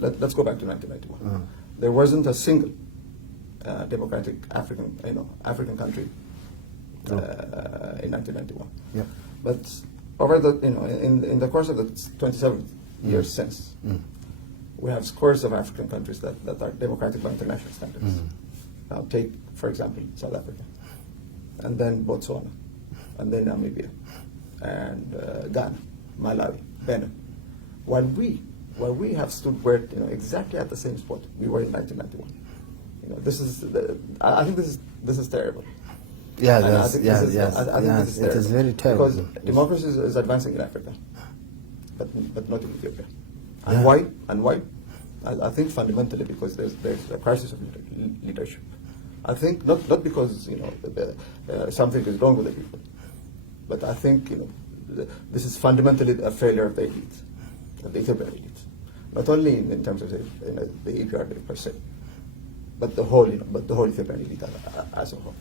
let's go back to 1991. There wasn't a single democratic African country in 1991. Yeah. But over the in the course of the 27 years since, we have scores of African countries that are democratic by international standards. Now take, for example, South Africa, and then Botswana, and then Namibia, and Ghana, Malawi, Benin. While we have stood where exactly at the same spot we were in 1991. I think this is terrible. Yeah, I think this is it is very terrible. Because democracy is advancing in Africa, but not in Ethiopia. And why? And why? I think fundamentally because there's a crisis of leadership. I think not because something is wrong with the people, but I think this is fundamentally a failure of the elite, of the Ethiopian elite, not only in terms of the EPRD per se, but the whole Ethiopian elite as a whole.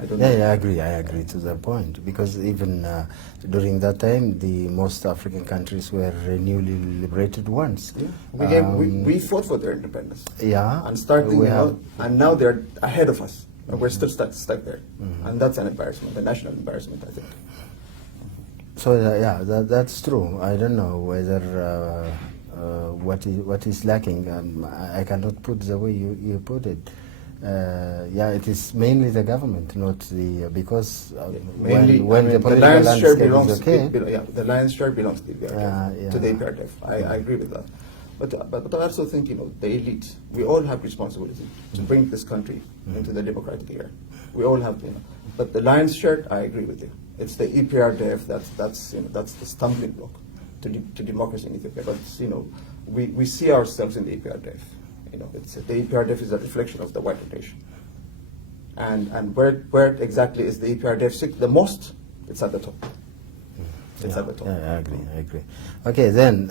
I agree to that point, because even during that time, the most African countries were newly liberated ones. Yeah. We fought for their independence. Yeah, and and now they're ahead of us, and we're still stuck there, and that's an embarrassment, a national embarrassment, I think. So that's true. I don't know whether what is lacking. I cannot put the way you put it. It is mainly the government, not the because mainly when the political lion's share landscape is okay. The lion's share belongs to the EPRDF, to the EPRDF. I agree with that, but I also think the elite. We all have responsibility to bring this country into the democratic era. We all have but the lion's share. I agree with you. It's the EPRDF that's the stumbling block to democracy in Ethiopia. But we see ourselves in the EPRDF. The EPRDF is a reflection of the wider nation. And where exactly is the EPRDF sick the most? It's at the top. It's at the top. Yeah, I agree. Okay, then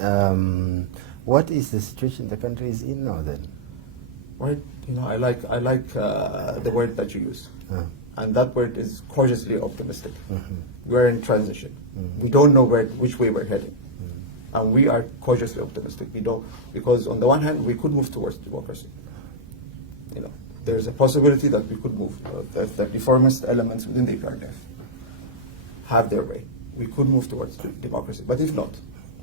what is the situation the country is in now then? Right, I like the word that you use. And that word is cautiously optimistic. We're in transition. We don't know which way we're heading. And we are cautiously optimistic. We don't, because on the one hand, we could move towards democracy. There's a possibility that we could move. The reformist elements within the EPRDF have their way. We could move towards democracy. But if not,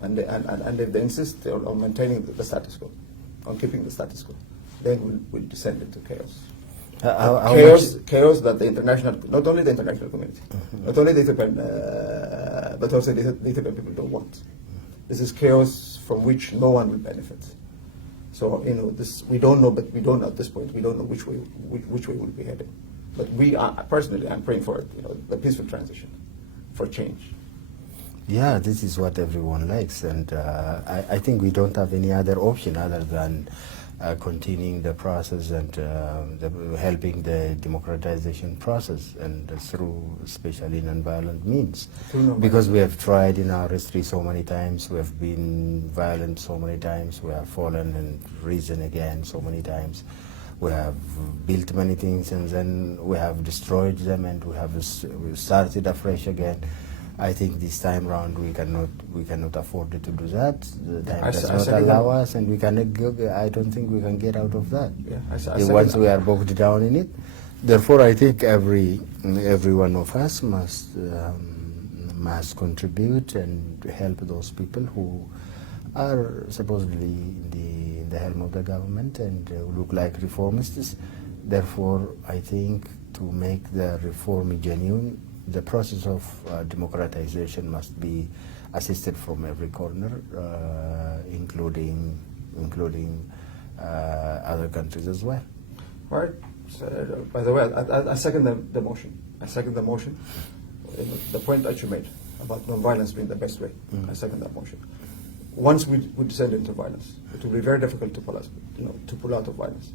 and if they insist on maintaining the status quo, on keeping the status quo, then we'll descend into chaos. Chaos that the international, not only the international community, not only the Ethiopian, but also the Ethiopian people don't want. This is chaos from which no one will benefit. So we don't know, but we don't know at this point. We don't know which way we'll be heading. But personally, I'm praying for the peaceful transition, for change. Yeah, this is what everyone likes, and I think we don't have any other option other than continuing the process and helping the democratization process, and through especially non-violent means. Because we have tried in our history so many times, we have been violent so many times, we have fallen and risen again so many times. We have built many things and then we have destroyed them, and we have started afresh again. I think this time round we cannot afford to do that. The time does not allow us, and we cannot go. I don't think we can get out of that. Once we are bogged down in it. Therefore, I think every one of us must contribute and help those people who are supposedly in the helm of the government and look like reformists. Therefore, I think to make the reform genuine, the process of democratization must be assisted from every corner, including other countries as well. Right. So, by the way, I second the motion. I second the motion. The point that you made about non-violence being the best way. I second that motion. Once we descend into violence, it will be very difficult to pull out of violence.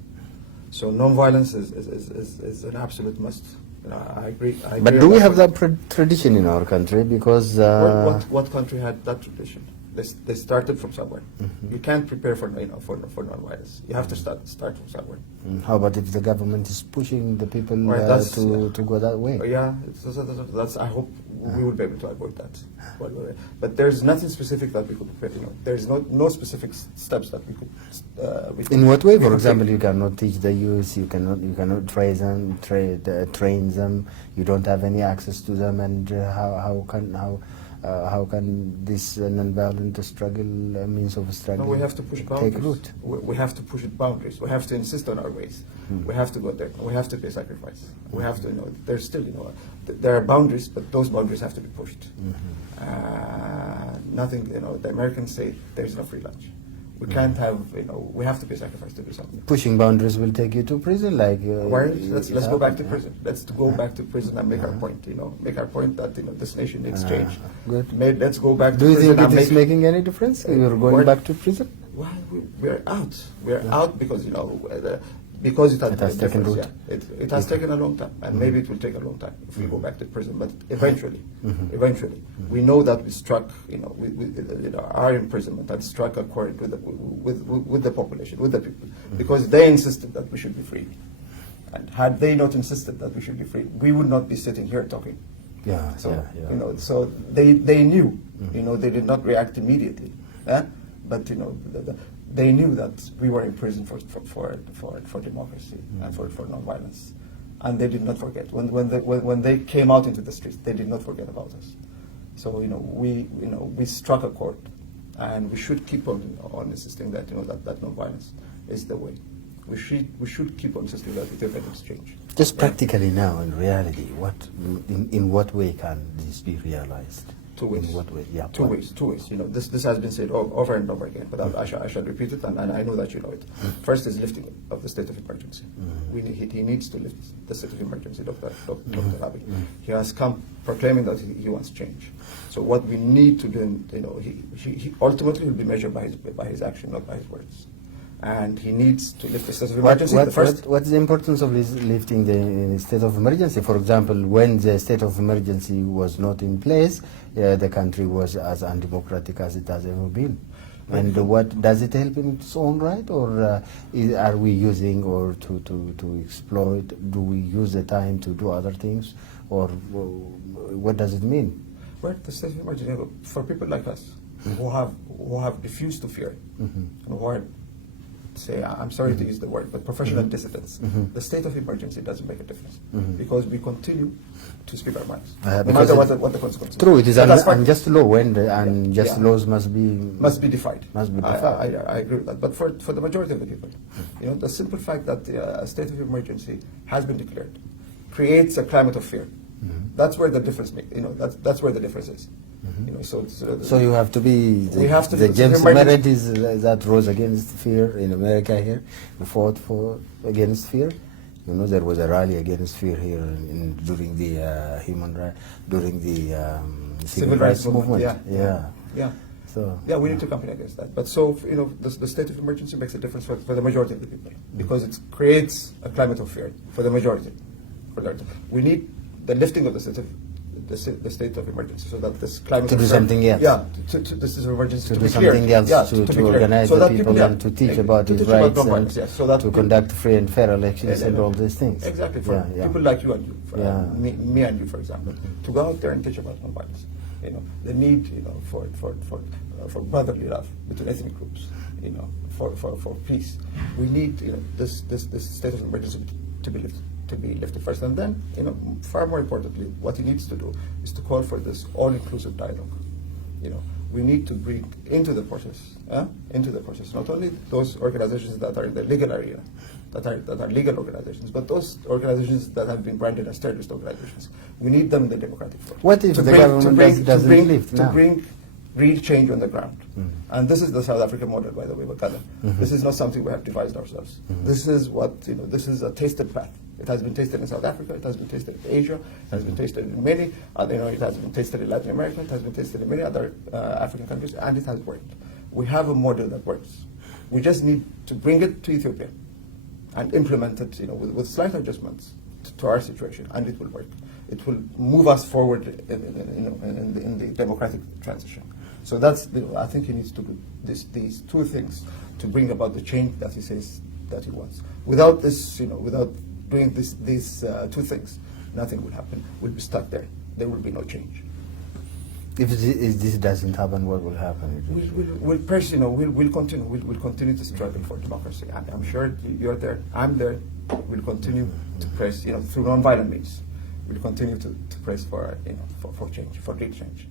So non-violence is an absolute must. I agree. But do we have that tradition in our country? Because what country had that tradition? They started from somewhere. You can't prepare for non-violence. You have to start from somewhere. How about if the government is pushing the people Right, to go that way? Yeah, that's. I hope we will be able to avoid that. But there's nothing specific that we could prepare. There's no specific steps that we could. In what way? For example, you cannot teach the youth. You cannot train them. You don't have any access to them, and how can this non-violent struggle, means of struggle, we have to push boundaries. take root? We have to push it boundaries. We have to insist on our ways. We have to go there. We have to pay sacrifice. We have to, there's still, there are boundaries, but those boundaries have to be pushed. Nothing, the Americans say there's no free lunch. We can't have, we have to pay sacrifice to do something. Pushing boundaries will take you to prison, like. Let's go back to prison. Let's go back to prison and make our point. Make our point that this nation needs change. Good. Let's go back to Do you prison. think it is making any difference? You're going back to prison? Well, we're out. We're out because because it has taken root. Yeah. It has taken a long time, and maybe it will take a long time if we go back to prison. But eventually, we know that we struck, our imprisonment and struck a chord with the population, with the people, because they insisted that we should be free. And had they not insisted that we should be free, we would not be sitting here talking. Yeah. So so they knew, they did not react immediately, but they knew that we were in prison for democracy and for non-violence, and they did not forget. When they came out into the streets, they did not forget about us. So we struck a chord, and we should keep on insisting that that non-violence is the way. We should keep on insisting that Ethiopia needs change. Just practically now, in reality, in what way can this be realized? Two ways. In what way? Yeah. Two ways. This has been said over and over again, but I shall repeat it, and I know that you know it. First is lifting of the state of emergency. He needs to lift the state of emergency, Dr. Abiy. He has come proclaiming that he wants change. So what we need to do, he ultimately will be measured by his action, not by his words. And he needs to lift the state of emergency. What's the importance of lifting the state of emergency? For example, when the state of emergency was not in place, the country was as undemocratic as it has ever been. And what does it help in its own right, or are we using or to exploit? Do we use the time to do other things, or what does it mean? Well, the state of emergency for people like us who have refused to fear and who are, say, I'm sorry to use the word, but professional dissidents. The state of emergency doesn't make a difference because we continue to speak our minds, no matter what the consequences. True, it is an unjust law, and unjust laws must be defied. I agree with that. But for the majority of the people, the simple fact that a state of emergency has been declared creates a climate of fear. That's where the difference that's where the difference is. So you have to be the James Merritt that rose against fear in America here. We fought against fear. There was a rally against fear here during the during the civil rights movement. Yeah. So we need to campaign against that. But the state of emergency makes a difference for the majority of the people because it creates a climate of fear for the majority. We need the lifting of the state of emergency so that this climate to do something else. Yeah, to this is emergency to do something else, to organize the people and to teach about his rights and to conduct free and fair elections and all these things. Exactly, for people like you and you, me and you, for example, to go out there and teach about non-violence. The need, for brotherly love between ethnic groups, for peace. We need, this state of emergency to be lifted first, and then, far more importantly, what he needs to do is to call for this all-inclusive dialogue. We need to bring into the process not only those organizations that are in the legal arena, that are legal organizations, but those organizations that have been branded as terrorist organizations. We need them in the democratic form. What if the government doesn't lift now? To bring real change on the ground. And this is the South African model, by the way, Bekele. This is not something we have devised ourselves. This is this is a tasted path. It has been tasted in South Africa, it has been tasted in Asia, it has been tasted in many, it has been tasted in Latin America, it has been tasted in many other African countries, and it has worked. We have a model that works. We just need to bring it to Ethiopia and implement it, with slight adjustments to our situation, and it will work. It will move us forward in the democratic transition. So I think he needs to do these two things to bring about the change that he says that he wants. Without this, without doing these two things, nothing will happen. We'll be stuck there. There will be no change. If this doesn't happen, what will happen? We'll continue. We'll continue to struggle for democracy. I'm sure you're there. I'm there. We'll continue to press, through non-violent means. We'll continue to press for change, for real change.